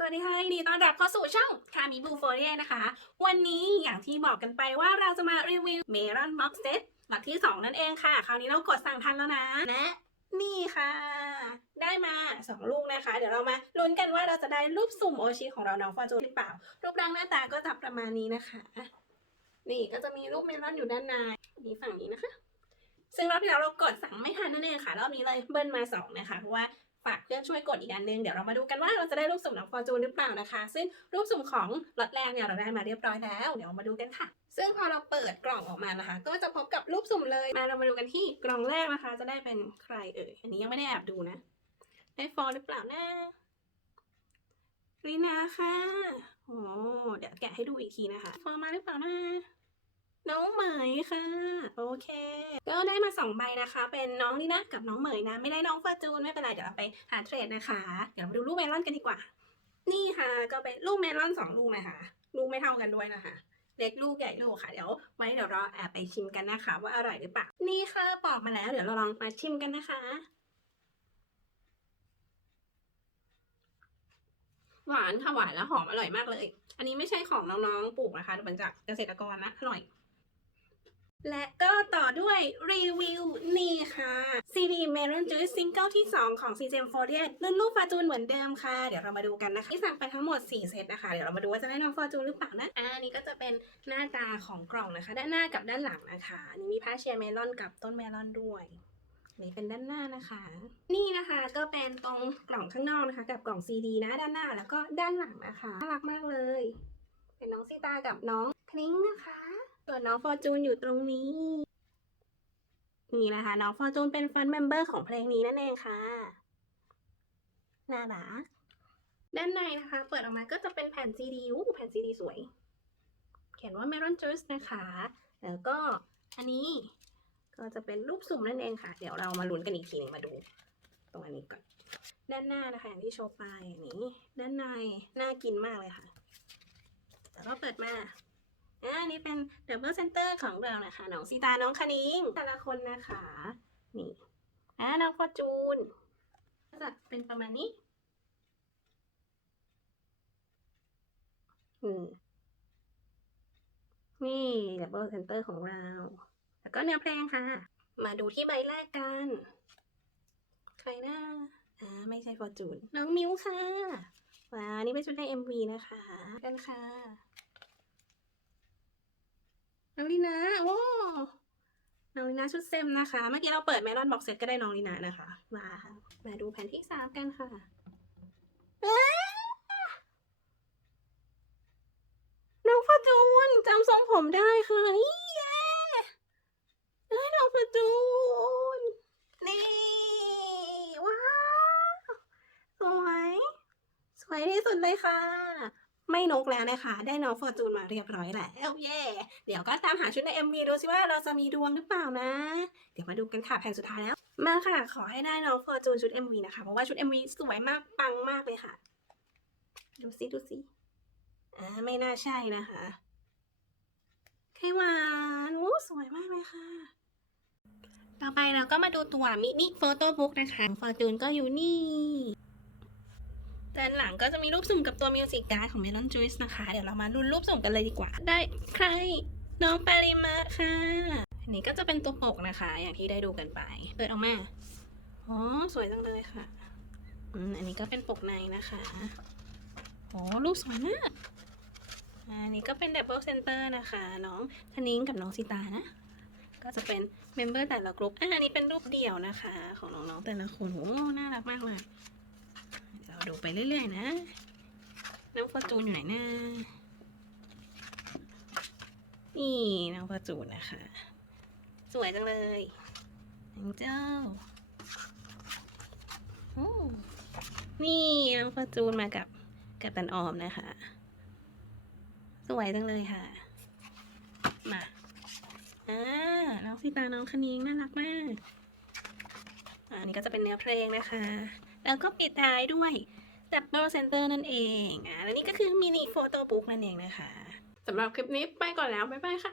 สวัสดีค่ะยินดีต้อนรับเข้าสู่ช่องคามิบูโฟเรียนะคะ วันนี้อย่างที่บอกกันไปว่าเราจะมารีวิวเมลอนบ็อกเซตหลักที่ 2 นั่นเองค่ะ คราวนี้เรากดสั่งทันแล้วนะ และนี่ค่ะ ได้มา 2 ลูกนะคะ เดี๋ยวเรามาลุ้นกันว่าเราจะได้รูปสุ่มโอชิของเราน้องฟอร์จูนหรือเปล่า รูปร่างหน้าตาก็จะประมาณนี้นะคะ นี่ก็จะมีรูปเมลอนอยู่ด้านในนี่ฝั่งนี้นะคะ ซึ่งรอบที่แล้วเรากดสั่งไม่ทันนั่นเองค่ะรอบนี้เลยเบิ้ลมาสองนะคะเพราะว่า ฝากเพื่อนช่วยกดอีกอันนึง เดี๋ยวเรามาดูกันว่าเราจะได้รูปสุ่มน้องฟอร์จูนหรือเปล่านะคะ ซึ่งรูปสุ่มของล็อตแรกเนี่ยเราได้มาเรียบร้อยแล้ว เดี๋ยวมาดูกันค่ะ ซึ่งพอเราเปิดกล่องออกมานะคะ ก็จะพบกับรูปสุ่มเลย มาเรามาดูกันที่กล่องแรกนะคะ จะได้เป็นใครเอ่ย อันนี้ยังไม่ได้แอบดูนะ ได้ฟอร์หรือเปล่านะลีนาค่ะ โอ้เดี๋ยวแกะให้ดูอีกทีนะคะ ฟอร์มาหรือเปล่านะ น้องเหมยค่ะ โอเค ก็ได้มาสองใบนะคะ เป็นน้องลีนะกับน้องเหมยนะ ไม่ได้น้องฟอร์จูนไม่เป็นไรเดี๋ยวเราไปหาเทรดนะคะ เดี๋ยวเรามาดูลูกเมลอนกันดีกว่า นี่ค่ะก็เป็นลูกเมลอนสองลูกนะคะลูกไม่เท่ากันด้วยนะคะเล็กลูกใหญ่ลูกค่ะเดี๋ยวไว้เดี๋ยวเราแอบไปชิมกันนะคะ ว่าอร่อยหรือเปล่านี่ค่ะปอกมาแล้วเดี๋ยวเราลองมาชิมกันนะคะ หวานค่ะหวานแล้วหอมอร่อยมากเลย อันนี้ไม่ใช่ของน้องๆปลูกนะคะแต่เป็นจากเกษตรกรนะอร่อย และก็ต่อด้วยรีวิวนี่ค่ะ CD Melon Juice ซิงเกิลที่ 2 ของ CGM 48รุ่นลูกฟอร์จูนเหมือนเดิมค่ะ เดี๋ยวเรามาดูกันนะคะ ที่สั่งไปทั้งหมด 4 เซตนะคะ เดี๋ยวเรามาดูว่าจะได้น้องฟอร์จูนหรือเปล่านะอ่าอันนี้ก็จะเป็นหน้าตาของกล่องนะคะ ด้านหน้ากับด้านหลังนะคะนนี้มีผ้าเชียร์เมลอนกับต้นเมลอนด้วยนี่เป็นด้านหน้านะคะ นี่นะคะก็เป็นตรงกล่องข้างนอกนะคะ กับกล่องซีดีนะด้านหน้าแล้วก็ด้านหลังนะคะน่ารักมากเลย เป็นน้องซีตากับน้องพลิงนะคะ ส่วนน้องฟอร์จูนอยู่ตรงนี้ นี่นะคะ น้องฟอร์จูนเป็นฟันเมมเบอร์ของเพลงนี้นั่นเองค่ะ น่ารักด้านในนะคะ เปิดออกมาก็จะเป็นแผ่นซีดีอู้แผ่นซีดีสวย เขียนว่า Melon Juice นะคะ แล้วก็อันนี้ก็จะเป็นรูปสุ่มนั่นเองค่ะ เดี๋ยวเรามาลุ้นกันอีกทีหนึงมาดู ตรงอันนี้ก่อน ด้านหน้านะคะอย่างที่โชว์ไปอันนี้ ด้านในน่ากินมากเลยค่ะ แล้วก็เปิดมา อ่าอันนี้เป็นดับเบิลเซนเตอร์ของเรานะคะ น้องซีตา น้องคณิงแต่ละคนนะคะ นี่อ่าน้องฟอร์จูน ก็จะเป็นประมาณนี้นี่ดับเบิลเซนเตอร์ของเรา แล้วก็แนวเพลงค่ะ มาดูที่ใบแรกกัน ใครนะอ่าไม่ใช่ฟอร์จูน น้องมิวค่ะว้านี่เป็นชุดใน MV นะคะ กันค่ะ น้องลีนาโอ้น้องลีนาชุดเซมนะคะ เมื่อกี้เราเปิดเมลอนบ็อกเซตก็ได้น้องลีนานะคะว้ามาดูแผ่นที่สามกันค่ะน้องฟอร์จูนจำทรงผมได้ค่ะอีเย้ได้น้องฟอร์จูน นี่ ว้าว สวย สวยที่สุดเลยค่ะ ไม่นกแล้วนะคะ ได้น้องฟอร์จูนมาเรียบร้อยแล้วเย่เดี๋ยวก็ตามหาชุดใน MV ดูสิว่าเราจะมีดวงหรือเปล่านะ เดี๋ยวมาดูกันค่ะแผ่นสุดท้ายแล้ว มาค่ะ ขอให้ได้น้องฟอร์จูนชุด MV นะคะเพราะว่าชุด MV สวยมากปังมากเลยค่ะ ดูสิดูสิอ่าไม่น่าใช่นะคะไขหวานโอ้สวยมากเลยค่ะต่อไปเราก็มาดูตัวมินิโฟโต้บุ๊กนะคะฟอร์จูนก็อยู่นี่ ด้านหลังก็จะมีรูปสุ่มกับตัวมิวสิกการ์ดของ Melon Juice นะคะ เดี๋ยวเรามาลุ้นรูปสุ่มกันเลยดีกว่า ได้ใครน้องปาริมาค่ะอันนี้ก็จะเป็นตัวปกนะคะ อย่างที่ได้ดูกันไป เปิดออกมาอ๋อสวยจังเลยค่ะอืมอันนี้ก็เป็นปกในนะคะโอ้รูปสวยมากอันนี้ก็เป็น Double Center นะคะ น้องธนิงกับน้องสิตานะ ก็จะเป็นเมมเบอร์แต่ละกลุ่มอ่าอันนี้เป็นรูปเดี่ยวนะคะ ของน้องๆแต่ละคนโอ้น่ารักมากเลย ราดูไปเรื่อยๆนะ น้องฟอจูนอยู่ไหนนะนี่น้องฟอจูนนะคะ สวยจังเลยน้องเจ้าโอ้นี่น้องฟอจูนมากับกับตันออมนะคะ สวยจังเลยค่ะ มาอ่าน้องสีตาน้องคณิงน่ารักมากอันนี้ก็จะเป็นเนื้อเพลงนะคะ แล้วก็ปิดท้ายด้วย Double Center นั่นเองอ่าและนี่ก็คือมินิโฟโต้บุ๊กนั่นเองนะคะสำหรับคลิปนี้ไปก่อนแล้ว บ๊ายบายค่ะ